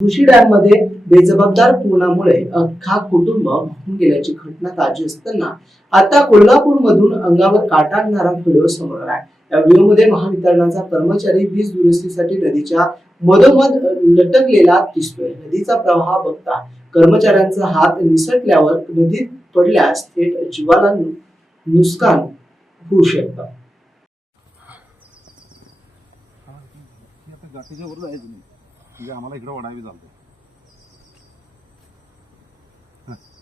कृषी डॅममध्ये बेजबाबदार पूर्णामुळे अख्खा कुटुंब वाहून गेल्याची घटना ताजी असताना आता कोल्हापूर मधून अंगावर काटा आणणारा व्हिडिओ समोर आलाय. या व्हिडिओमध्ये महावितरणाचा कर्मचारी वीज दुरुस्तीसाठी नदीच्या मधोमध लटकलेला दिसतोय. नदीचा प्रवाह बघता कर्मचाऱ्यांचा हात निसटल्यावर नदीत पडल्यास थेट जीवाला नुकसान होऊ शकतं. म्हणजे आम्हाला इकडे वडावी चालतो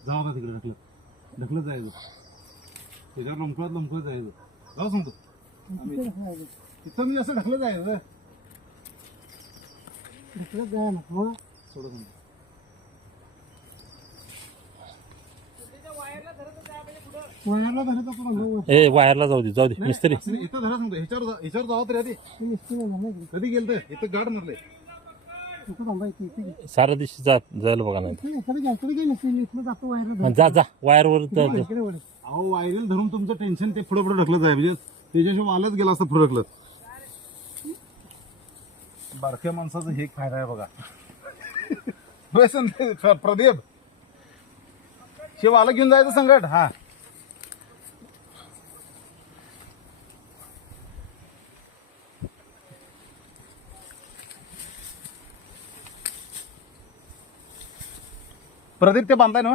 जाऊ ना तिकडे ढकलत. ढकलत जायचं. त्याच्यावर लमकळत लमकळत जायचं. जाऊ सांगतो. आम्ही तिथं मी असं ढकलत जायचं. सोडत नाही. वायरला धरत आपण अंगावर. ए वायरला जाऊ दे जाऊ दे. मिस्त्री. इथं धरा सांगतो. ह्याच्यावर जा- ह्याच्यावर जावं तरी आधी. कधी गेलं तर इथं गाड मारले साऱ्या दिवशी जा जायला बघा नाही. जातो. जा जा. वायरवर जा- जा. अहो वायरल धरून तुमचं टेन्शन ते पुढे पुढे ढकलत आहे. म्हणजे त्याच्याशिवाय आलंच गेलं असतं पुढे ढकलत. बारक्या माणसाचं हे फायदा आहे बघा. होय संदीप, प्र- प्रदीप. शिव आलं घेऊन जायचं संकट? हा. प्रदीप ते बांधताय ना?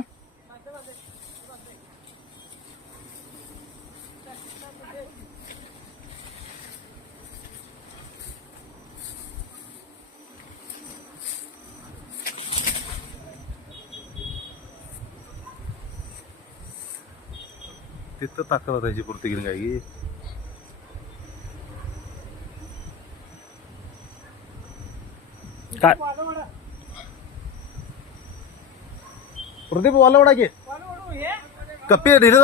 तिथं ताकद त्याची पूर्ती केली काय? ಪ್ರದೀಪ್ ಒಲ್ಲ ಒಳಗೆ ಕಪ್ಪಿ ಹಿಡಿದ